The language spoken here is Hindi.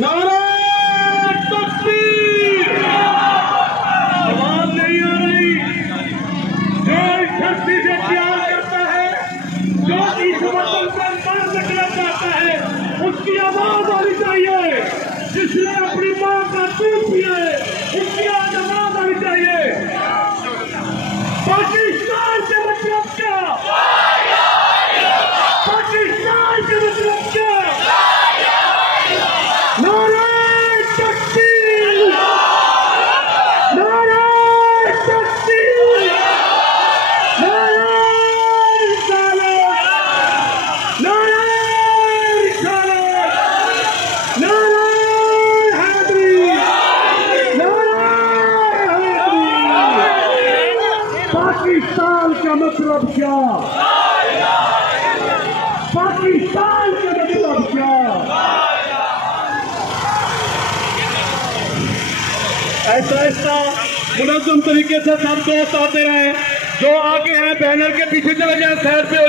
नारे तकबीर, आवाज नहीं आ रही। जो इस धरती से प्यार करता है, जो इस वतन पर मर निकलना चाहता है, उसकी आवाज आनी चाहिए। जिसने अपनी मां का दूध पिया है, उसकी आज आवाज आनी चाहिए। पाकिस्तान के मतलब क्या? पाकिस्तान के मतलब क्या? नारे तकबीर, नारे तकबीर, नारे रिसालत, नारे रिसालत, नारे हैदरी, नारे हैदरी। पाकिस्तान का मतलब क्या? पाकिस्तान का मतलब क्या? ऐसा मुनज़्ज़म तरीके से सब दोस्त आते रहे। जो आगे हैं बैनर के पीछे चले जाए, साइड पे हो जाए।